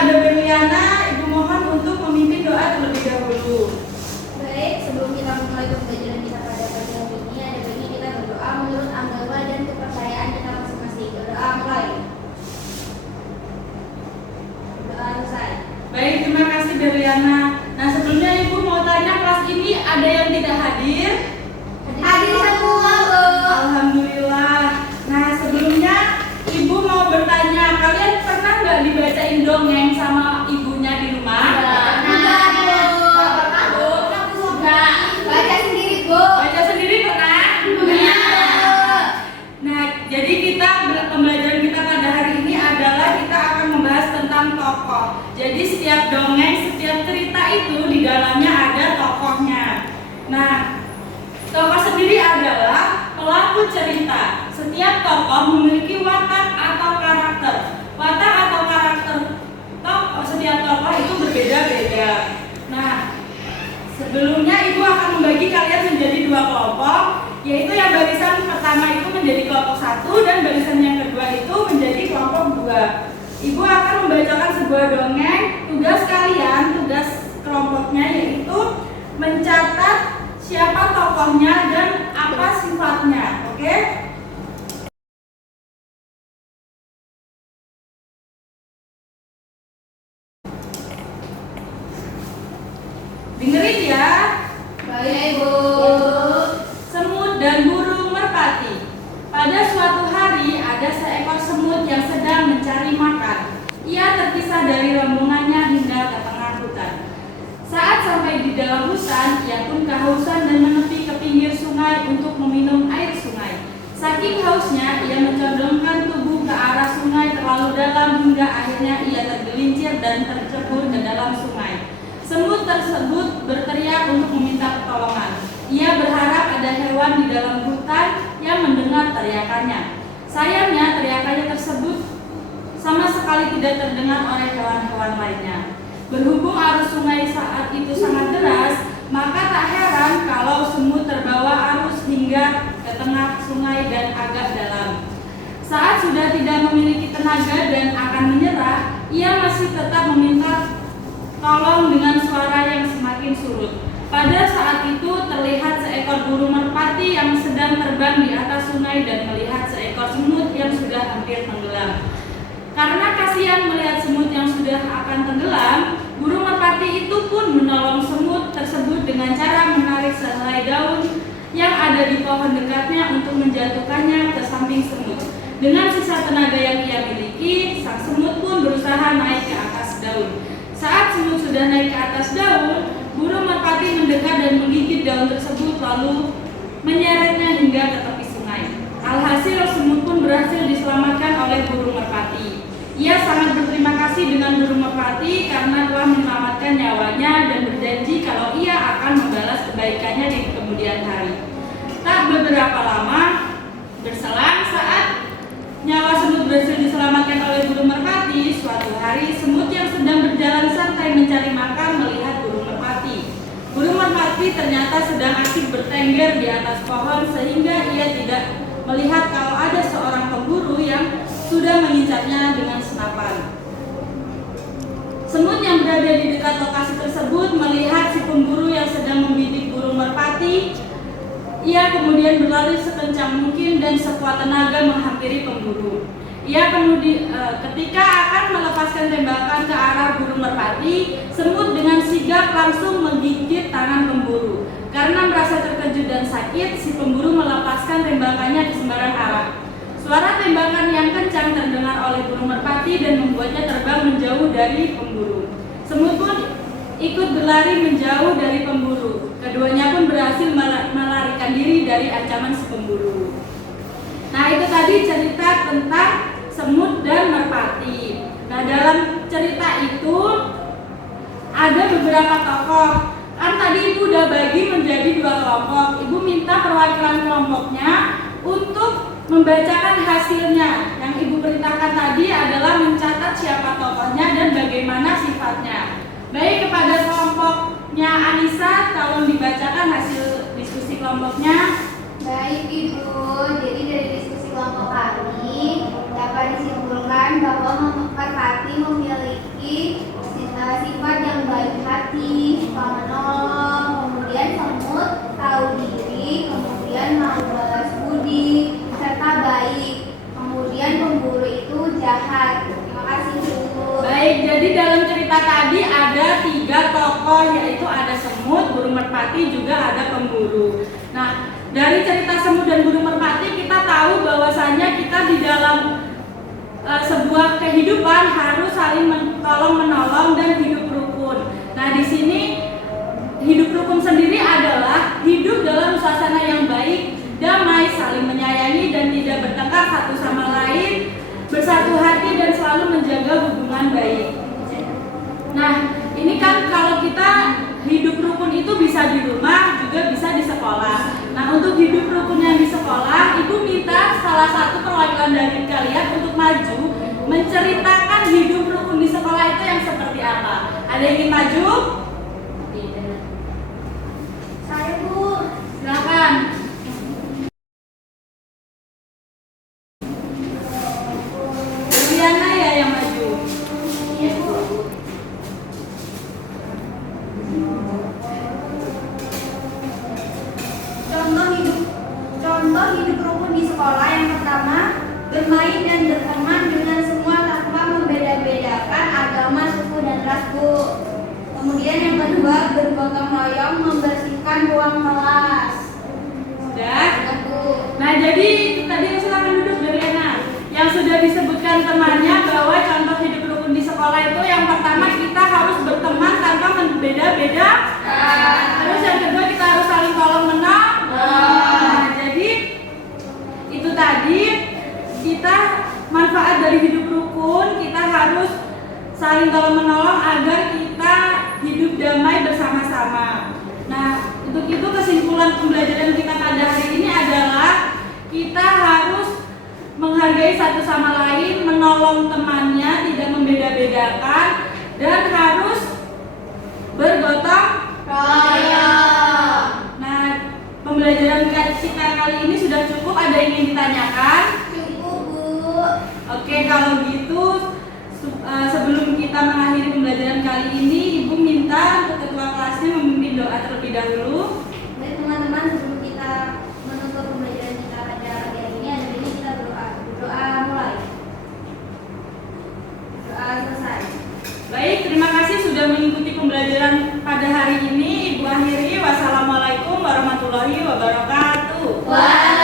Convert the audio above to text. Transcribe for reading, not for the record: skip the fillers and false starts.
kepada Berliana, Ibu mohon untuk memimpin doa terlebih dahulu. Baik, sebelum kita memulai pembelajaran kita pada pagi hari ini, ada baiknya kita berdoa menurut agama dan kepercayaan kita masing-masing. Berdoa mulai. Berdoa selesai. Baik, terima kasih Berliana. Nah, sebelumnya Ibu mau tanya, kelas ini ada yang tidak hadir? Hadir semua, Bu. Alhamdulillah. Nah, sebelumnya Ibu mau bertanya, kalian pernah nggak dibacain dongeng sama ibunya di rumah? Enggak, Bu. Enggak. Baca sendiri, Bu. Baca sendiri pernah? Iya. Nah, jadi pembelajaran kita pada hari ini adalah kita akan membahas tentang tokoh. Jadi setiap dongeng, setiap cerita itu di dalamnya ada tokohnya. Nah, tokoh sendiri adalah pelaku cerita. Setiap tokoh memiliki watak atau karakter. Watak atau karakter tokoh, setiap tokoh itu berbeda-beda. Nah, sebelumnya Ibu akan membagi kalian menjadi dua kelompok, yaitu yang barisan pertama itu menjadi kelompok 1 dan barisan yang kedua itu menjadi kelompok 2. Ibu akan membacakan sebuah dongeng. Tugas kalian, tugas kelompoknya yaitu mencatat siapa tokohnya dan apa sifatnya. Oke? Dengerin ya. Baik, Bu. Semut dan burung merpati. Pada suatu hari ada seekor semut yang sedang mencari makan. Ia terpisah dari rombongannya hingga ke tengah hutan. Saat sampai di dalam hutan, ia pun kehausan dan menepi ke pinggir sungai untuk meminum air sungai. Saking hausnya, ia mencondongkan tubuh ke arah sungai terlalu dalam hingga akhirnya ia tergelincir dan tercebur ke dalam sungai. Semut tersebut berteriak untuk meminta pertolongan. Ia berharap ada hewan di dalam hutan yang mendengar teriakannya. Sayangnya teriakannya tersebut sama sekali tidak terdengar oleh hewan-hewan lainnya. Berhubung arus sungai saat itu sangat deras, maka tak heran kalau semut terbawa arus hingga ke tengah sungai dan agak dalam. Saat sudah tidak memiliki tenaga dan akan menyerah, ia masih tetap meminta tolong dengan suara yang semakin surut. Pada saat itu terlihat seekor burung merpati yang sedang terbang di atas sungai dan melihat seekor semut yang sudah hampir tenggelam. Karena kasihan melihat semut yang sudah akan tenggelam, burung merpati itu pun menolong semut tersebut dengan cara menarik sehelai daun yang ada di pohon dekatnya untuk menjatuhkannya ke samping semut. Dengan sisa tenaga yang ia miliki, sang semut pun berusaha naik ke atas daun. Saat semut sudah naik ke atas daun, burung merpati mendekat dan menggigit daun tersebut lalu menyeretnya hingga ke tepi sungai. Alhasil semut pun berhasil diselamatkan oleh burung merpati. Ia sangat berterima kasih dengan burung merpati karena telah menyelamatkan nyawanya dan berjanji kalau ia akan membalas kebaikannya di kemudian hari. Tak beberapa lama berselang saat nyawa semut berhasil diselamatkan oleh burung merpati, suatu hari semut yang sedang berjalan santai mencari makan melihat burung merpati. Burung merpati ternyata sedang asik bertengger di atas pohon sehingga ia tidak melihat kalau ada seorang pemburu yang sudah mengincarnya dengan senapan. Semut yang berada di dekat lokasi tersebut melihat si pemburu yang sedang membidik burung merpati. Ia kemudian berlari sekencang mungkin dan sekuat tenaga menghampiri pemburu. Ia kemudian ketika akan melepaskan tembakan ke arah burung merpati, semut dengan sigap langsung menggigit tangan pemburu. Karena merasa terkejut dan sakit, si pemburu melepaskan tembakannya ke sembarang arah. Suara tembakan yang kencang terdengar oleh burung merpati dan membuatnya terbang menjauh dari pemburu. Semut pun ikut berlari menjauh dari pemburu. Keduanya pun berhasil melarikan diri dari ancaman si pemburu. Nah, itu tadi cerita tentang semut dan merpati. Nah, dalam cerita itu ada beberapa tokoh. Kan tadi Ibu udah bagi menjadi dua kelompok. Ibu minta perwakilan kelompoknya untuk membacakan hasilnya. Yang Ibu perintahkan tadi adalah mencatat siapa tokohnya dan bagaimana sifatnya. Baik, kepada kelompoknya Anissa, tolong dibacakan hasil diskusi kelompoknya. Baik, Ibu. Jadi dari kelompok kami dapat disimpulkan bahwa merpati memiliki sifat yang baik hati, suka menolong, kemudian semut tahu diri, kemudian mau balas budi, serta baik. Kemudian pemburu itu jahat. Terima kasih, Bu. Baik, jadi dalam cerita tadi ada 3 tokoh, yaitu ada semut, burung merpati, juga ada pemburu. Nah, dari cerita semut dan burung merpati kita tahu bahwasannya kita di dalam sebuah kehidupan harus saling tolong menolong dan hidup rukun. Nah, di sini hidup rukun sendiri adalah hidup dalam suasana yang baik, damai, saling menyayangi dan tidak bertengkar satu sama lain, bersatu hati dan selalu menjaga hubungan baik. Nah, ini kan kalau kita hidup rukun itu bisa di rumah, juga bisa di sekolah. Nah, untuk hidup rukun yang di sekolah, Ibu minta salah satu perwakilan dari kalian untuk maju menceritakan hidup rukun di sekolah itu yang seperti apa. Ada yang ingin maju? Saya, Bu. Silakan. Diana ya yang maju. Iya, Bu. Contoh hidup rukun di sekolah yang pertama, bermain dan berteman dengan semua tanpa membeda-bedakan agama, suku, dan ras, Bu. Kemudian yang kedua, bergotong royong membersihkan ruang kelas. Sudah? Ya, Bu. Nah, jadi itu tadi silakan duduk Diana. Yang sudah disebutkan temannya bahwa contoh hidup rukun di sekolah itu yang pertama kita harus berteman tanpa membeda-bedakan. Terus yang kedua kita harus saling tolong menolong. Nah, jadi itu tadi kita manfaat dari hidup rukun, kita harus saling tolong menolong agar kita hidup damai bersama-sama. Nah, untuk itu kesimpulan pembelajaran kita pada hari ini adalah kita harus menghargai satu sama lain, menolong temannya, tidak membeda-bedakan, dan harus bergotong royong. Nah, pembelajaran kita kali ini sudah cukup. Ada yang ingin ditanyakan? Cukup, Bu. Oke, kalau gitu sebelum kita mengakhiri pembelajaran kali ini, Ibu minta untuk ketua kelasnya memimpin doa terlebih dahulu. Baik, teman-teman, sebelum kita menutup pembelajaran kita pada hari ini, ada ini kita berdoa. Doa mulai. Doa selesai. Baik, terima kasih sudah mengikuti pembelajaran pada hari ini. Ibu akhiri, wassalamualaikum warahmatullahi wabarakatuh. Waalaikumsalam.